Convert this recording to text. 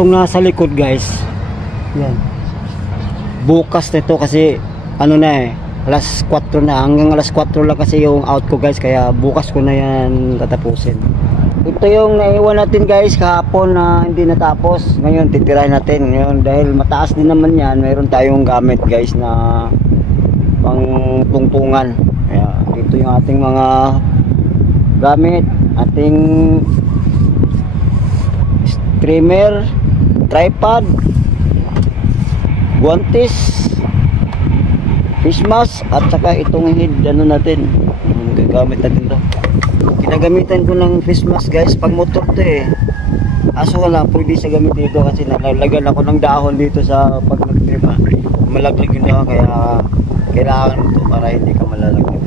Itong nasa likod guys, yan, bukas nito kasi ano na alas 4 na, hanggang alas 4 lang kasi yung out ko guys, kaya bukas ko na yan tatapusin. Ito yung naiwan natin guys kahapon na hindi natapos, ngayon titirahin natin ngayon dahil mataas din naman yan. Mayroon tayong gamit guys na pang tungtungan, kaya ito yung ating mga gamit, ating trimmer, tripod, guantes, face mask, at saka itong head ano natin, gagamit natin to. Ginagamitan ko ng face mask guys pag motor to aso wala pwede sa gamit dito kasi nalagyan ako ng dahon dito sa pag nagtripa, malaglag yung dahon, kaya kailangan mo to para hindi ka malalaglag.